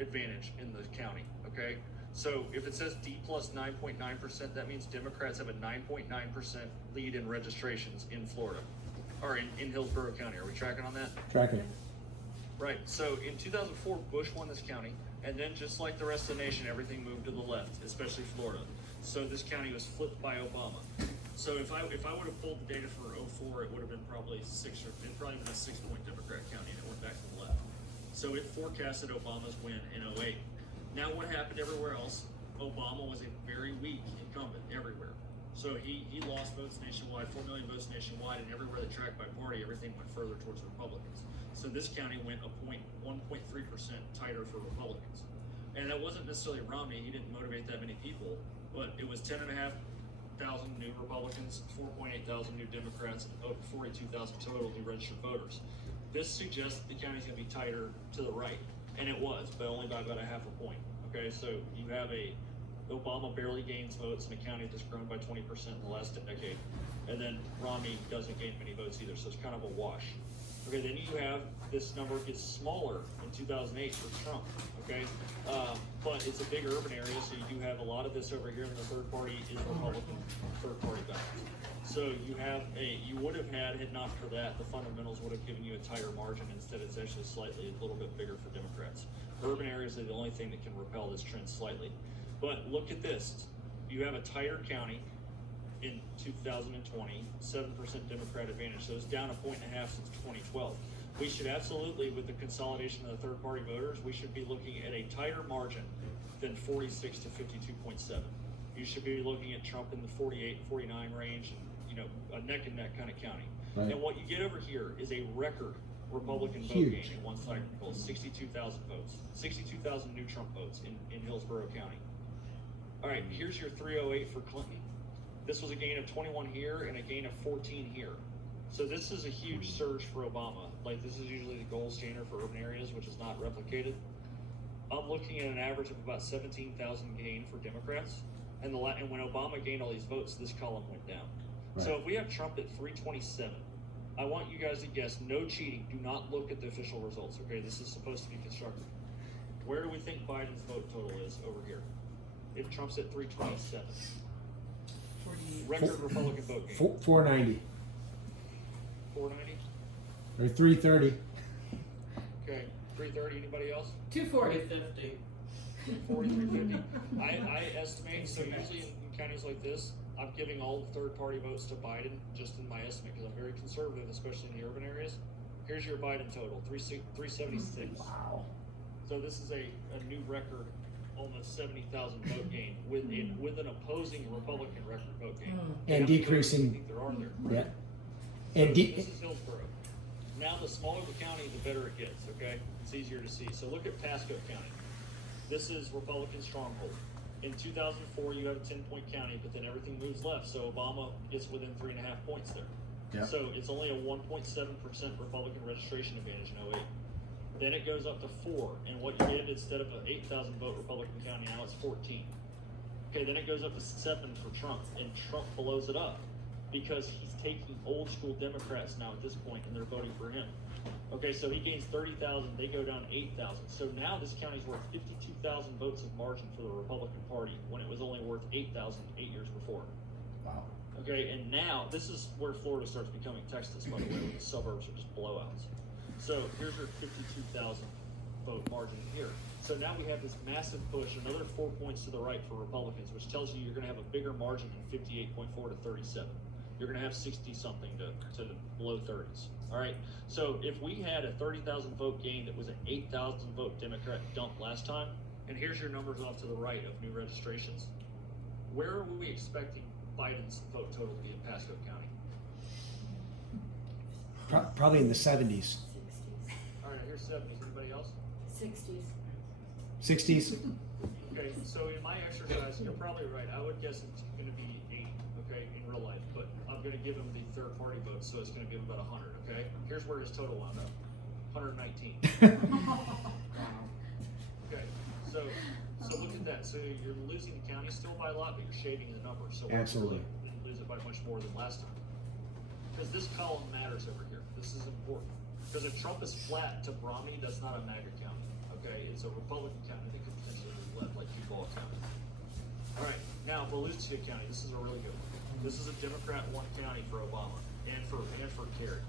advantage in the county, okay? So if it says D plus 9.9%, that means Democrats have a 9.9% lead in registrations in Florida, or in Hillsborough County. Are we tracking on that? Tracking. Right, so in 2004, Bush won this county, and then just like the rest of the nation, everything moved to the left, especially Florida. So this county was flipped by Obama. So if I would have pulled the data for 04, it would have been probably a 6-point Democrat county, and it went back to the left. So it forecasted Obama's win in 08. Now what happened everywhere else? Obama was a very weak incumbent everywhere. So he lost votes nationwide, 4 million votes nationwide, and everywhere that tracked by party, everything went further towards Republicans. So this county went 1.3% tighter for Republicans. And that wasn't necessarily Romney, he didn't motivate that many people, but it was 10,500 new Republicans, 4,800 new Democrats, and over 42,000 total new registered voters. This suggests that the county's gonna be tighter to the right, and it was, but only by about a half a point. Okay, so you have Obama barely gains votes in a county that's grown by 20% in the last decade, and then Romney doesn't gain many votes either, so it's kind of a wash. Okay, then you have this number gets smaller in 2008 for Trump, okay? But it's a big urban area, so you do have a lot of this over here, and the third party is Republican, third party balance. So you would have had not for that, the fundamentals would have given you a tighter margin. Instead, it's actually slightly a little bit bigger for Democrats. Urban areas are the only thing that can repel this trend slightly. But look at this. You have a tighter county in 2020, 7% Democrat advantage. So it's down 1.5 points since 2012. We should absolutely, with the consolidation of the third party voters, we should be looking at a tighter margin than 46 to 52.7. You should be looking at Trump in the 48, 49 range, a neck and neck kind of county. Right. And what you get over here is a record Republican vote gain in one cycle, 62,000 votes, 62,000 new Trump votes in Hillsborough County. All right, here's your 308 for Clinton. This was a gain of 21 here and a gain of 14 here. So this is a huge surge for Obama. Like, this is usually the gold standard for urban areas, which is not replicated. I'm looking at an average of about 17,000 gain for Democrats. And when Obama gained all these votes, this column went down. Right. So if we have Trump at 327, I want you guys to guess, no cheating. Do not look at the official results, okay? This is supposed to be constructed. Where do we think Biden's vote total is over here? If Trump's at 327. Record Republican vote gain. 490. 490? Or 330. Okay, 330, anybody else? 240. 350. 240, 350. I estimate, so usually in counties like this, I'm giving all the third party votes to Biden just in my estimate because I'm very conservative, especially in the urban areas. Here's your Biden total, 376. Wow. So this is a new record, almost 70,000 vote gain with an opposing Republican record vote gain. And decreasing. I think there are there. Right? Yeah. And so this is Hillsborough. Now the smaller the county, the better it gets, okay? It's easier to see. So look at Pasco County. This is Republican stronghold. In 2004, you have a 10-point county, but then everything moves left, so Obama gets within 3.5 points there. Yeah. So it's only a 1.7% Republican registration advantage in 08. Then it goes up to 4, and what you get, instead of an 8,000 vote Republican county, now it's 14. Okay, then it goes up to 7 for Trump, and Trump blows it up because he's taking old school Democrats now at this point, and they're voting for him. Okay, so he gains 30,000, they go down 8,000. So now this county's worth 52,000 votes of margin for the Republican Party when it was only worth 8,000 8 years before. Wow. Okay, and now this is where Florida starts becoming Texas, by the way, where the suburbs are just blowouts. So here's your 52,000 vote margin here. So now we have this massive push, another 4 points to the right for Republicans, which tells you you're going to have a bigger margin than 58.4 to 37. You're going to have 60-something to the low 30s. All right. So if we had a 30,000 vote gain that was an 8,000 vote Democrat dump last time, and here's your numbers off to the right of new registrations, where are we expecting Biden's vote total to be in Pasco County? Probably in the 70s. All right, here's 70s. Anybody else? 60s. 60s. Okay, so in my exercise, you're probably right. I would guess it's going to be 8, okay, in real life, but I'm going to give him the third party vote, so it's going to give him about 100, okay? Here's where his total wound up, 119. Okay, so look at that. So you're losing the county still by a lot, but you're shaving the number. So absolutely, you didn't lose it by much more than last time. Because this column matters over here. This is important. Because if Trump is flat to Romney, that's not a MAGA county. okay? It's a Republican county. I think it potentially left like Duval County. All right, now Volusia County. This is a really good one. This is a Democrat won county for Obama and for Kerry.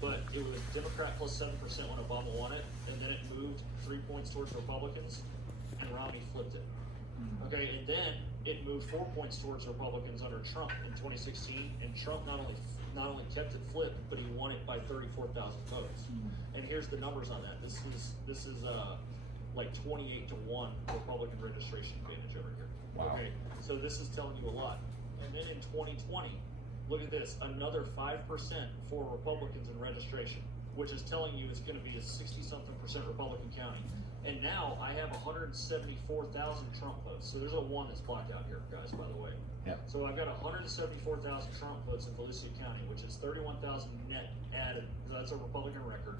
But it was Democrat plus 7% when Obama won it, and then it moved 3 points towards Republicans, and Romney flipped it. Okay, and then it moved 4 points towards Republicans under Trump in 2016, and Trump not only kept it flipped, but he won it by 34,000 votes. And here's the numbers on that. This is like 28-1 Republican registration advantage over here. Wow. Okay, so this is telling you a lot. And then in 2020, look at this, another 5% for Republicans in registration, which is telling you it's going to be a 60-something% Republican county. And now I have 174,000 Trump votes. So there's a 1 that's blocked out here, guys, by the way. Yeah. So I've got 174,000 Trump votes in Volusia County, which is 31,000 net added. So that's a Republican record.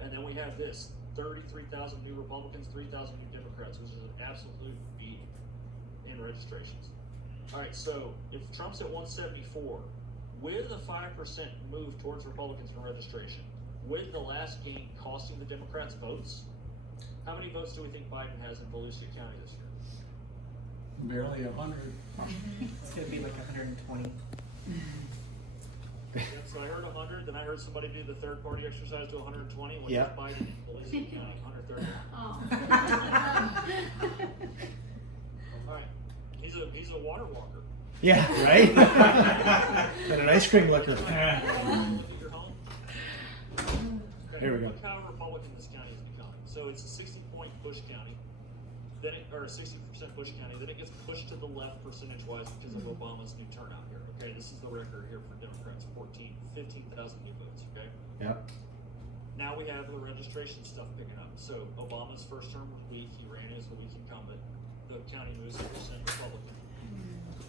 And then we have this, 33,000 new Republicans, 3,000 new Democrats, which is an absolute beat in registrations. All right, so if Trump's at 174, with a 5% move towards Republicans in registration, with the last game costing the Democrats votes, how many votes do we think Biden has in Volusia County this year? Barely 100. It's gonna be like 120. Yep, so I heard 100, then I heard somebody do the third party exercise to 120. What Yeah. is Biden in Volusia County? 130. All right, he's a water walker. Yeah, right? And an ice cream liquor. Look at your home. Okay, Here we go. Look how Republican this county is becoming. So it's a 60-point Bush County, then or a 60% Bush County. Then it gets pushed to the left percentage-wise because of Obama's new turnout here. Okay, this is the record here for Democrats: 15,000 new votes. Okay. Yep. Now we have the registration stuff picking up. So Obama's first term was weak. He ran as the weak incumbent. The county moves 1% Republican.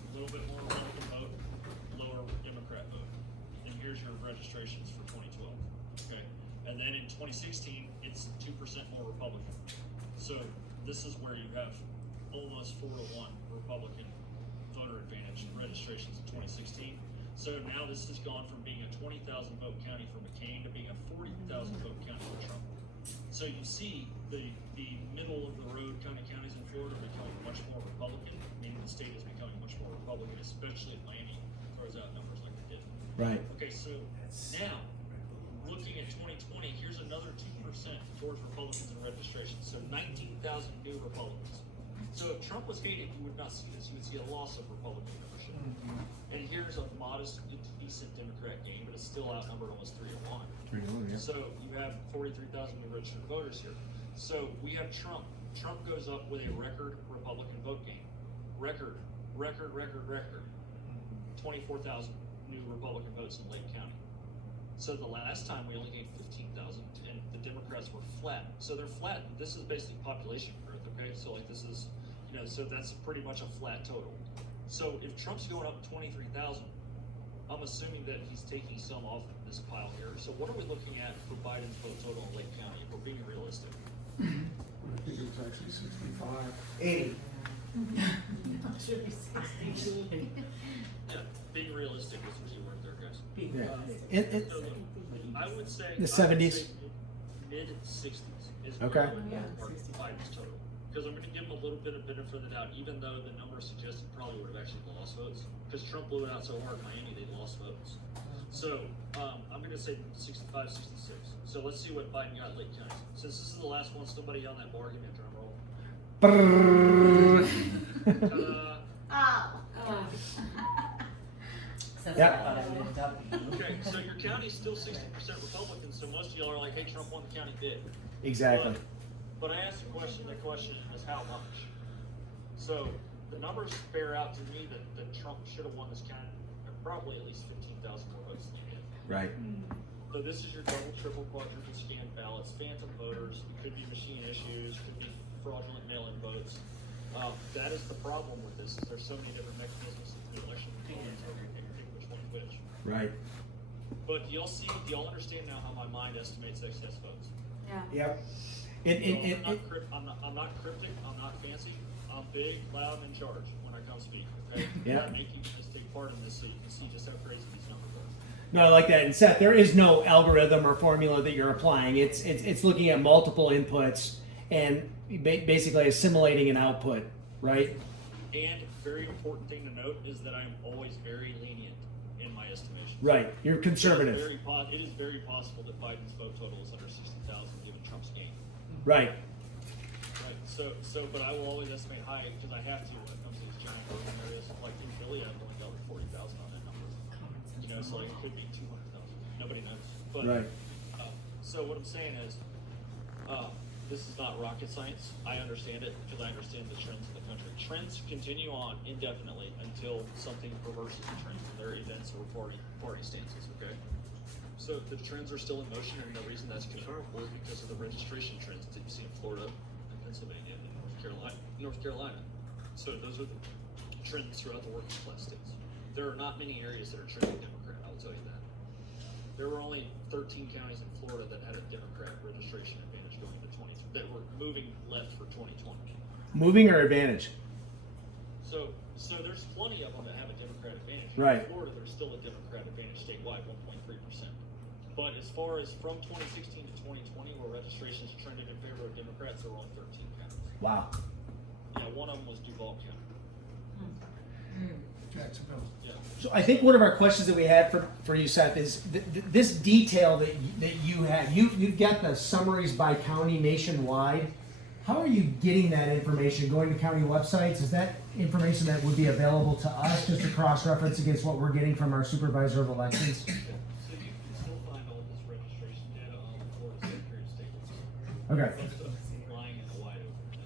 A little bit more Republican vote, lower Democrat vote. And here's your registrations for 2012. Okay. And then in 2016, it's 2% more Republican. So this is where you have almost 4-1 Republican voter advantage in registrations in 2016. So now this has gone from being a 20,000 vote county for McCain to being a 40,000 vote county for Trump. So you see the middle of the road kind of counties in Florida are becoming much more Republican, meaning the state is becoming much more Republican, especially Atlanta throws out numbers like it did. Right. Okay, so now looking at 2020, here's another 2% towards Republicans in registration. So 19,000 new Republicans. So if Trump was hated, you would not see this. You would see a loss of Republican membership. And here's a modest, decent Democrat gain, but it's still outnumbered almost 3-1. 3-1, yeah. So you have 43,000 new registered voters here. So we have Trump. Trump goes up with a record Republican vote gain. Record. 24,000 new Republican votes in Lake County. So the last time we only gained 15,000, and the Democrats were flat. So they're flat. This is basically population growth, okay? So like this is, so that's pretty much a flat total. So if Trump's going up 23,000, I'm assuming that he's taking some off of this pile here. So what are we looking at for Biden's vote total in Lake County, if we're being realistic? I think it was actually 65. 80. Should be 60. Yeah, being realistic is the key word there, guys. Yeah. So look, I would say The 70s? Mid 60s is Okay. where I would Yeah, mark 65. Biden's total. Because I'm going to give him a little bit of benefit of the doubt, even though the numbers suggest he probably would have actually lost votes. Because Trump blew it out so hard in Miami, they lost votes. So I'm going to say 65, 66. So let's see what Biden got in Lake County. Since this is the last one, somebody on that bar, give me a drum roll. Brrrr. Ta-da. That's Yeah. what I thought I would end up. Okay, so your county's still 60% Republican, so most of y'all are like, hey, Trump won the county bid. Exactly. But I asked a question, the question is how much? So the numbers bear out to me that Trump should have won this county at probably at least 15,000 more votes than he did. Right. So this is your double, triple, quadruple scanned ballots, phantom voters, it could be machine issues, could be fraudulent mail-in votes. That is the problem with this, is there's so many different mechanisms of the election to pick which one's which. Right. But do y'all understand now how my mind estimates excess votes? Yep. So I'm not cryptic, I'm not fancy, I'm big, loud, and in charge when I come speak, okay? Yeah. I make you guys take part in this so you can see just how crazy these numbers are. No, I like that. And Seth, there is no algorithm or formula that you're applying. It's looking at multiple inputs and basically assimilating an output, right? And very important thing to note is that I'm always very lenient in my estimation. Right. You're conservative. It is very possible that Biden's vote total is under 60,000 given Trump's gain. Right. Right. But I will always estimate high because I have to when it comes to these giant urban areas. Like in Philly, I've only got like 40,000 on that number. You know, so like it could be 200,000. Nobody knows. But Right. so what I'm saying is, this is not rocket science. I understand it because I understand the trends in the country. Trends continue on indefinitely until something reverses the trends in their events or party stances. Okay. So the trends are still in motion, and the reason that's confirmable is because of the registration trends that you see in Florida, and Pennsylvania, and North Carolina. So those are the trends throughout the working class states. There are not many areas that are trending Democrat. I'll tell you that. There were only 13 counties in Florida that had a Democrat registration advantage going into 20 that were moving left for 2020. Moving or advantage? So there's plenty of them that have a Democrat advantage. Right. In Florida, there's still a Democrat advantage statewide, 1.3%. But as far as from 2016 to 2020, where registrations trended in favor of Democrats, there were only 13 counties. Wow. Yeah, one of them was Duval County. Jacksonville. Yeah. So I think one of our questions that we had for you, Seth, is this detail that you have. You've got the summaries by county nationwide. How are you getting that information? Going to county websites? Is that information that would be available to us just to cross-reference against what we're getting from our supervisor of elections? So you can still find all this registration data on the Florida Secretary of State website. Okay. That stuff is lying in the wide open.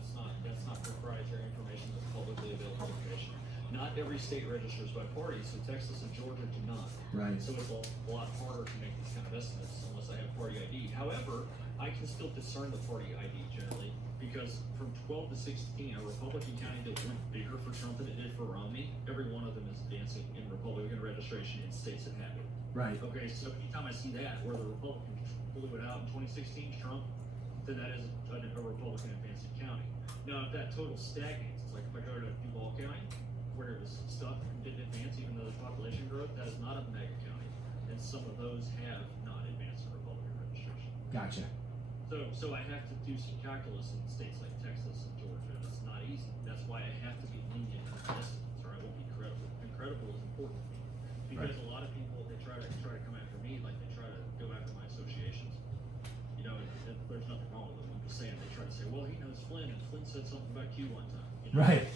That's not proprietary information. That's publicly available information. Not every state registers by party, so Texas and Georgia do not. Right. So it's a lot harder to make these kind of estimates unless I have party ID. However, I can still discern the party ID generally because from 12 to 16, a Republican county that went bigger for Trump than it did for Romney, every one of them is advancing in Republican registration in states that have it. Right. Okay, so anytime I see that, where the Republicans blew it out in 2016, Trump, then that is a Republican advancing county. Now, if that total stagnates, it's like if I go to Duval County, where it was stuck and didn't advance even though there's population growth, that is not a mega county. And some of those have not advanced in Republican registration. Gotcha. So I have to do some calculus in states like Texas and Georgia, and it's not easy. That's why I have to be lenient in my estimates, or I won't be credible. And credible is important to me because a lot of people they try to come after me like they try to go after my associations. You know, there's nothing wrong with them. I'm just saying they try to say, well, he knows Flynn, and Flynn said something about Q one time. You know? Right.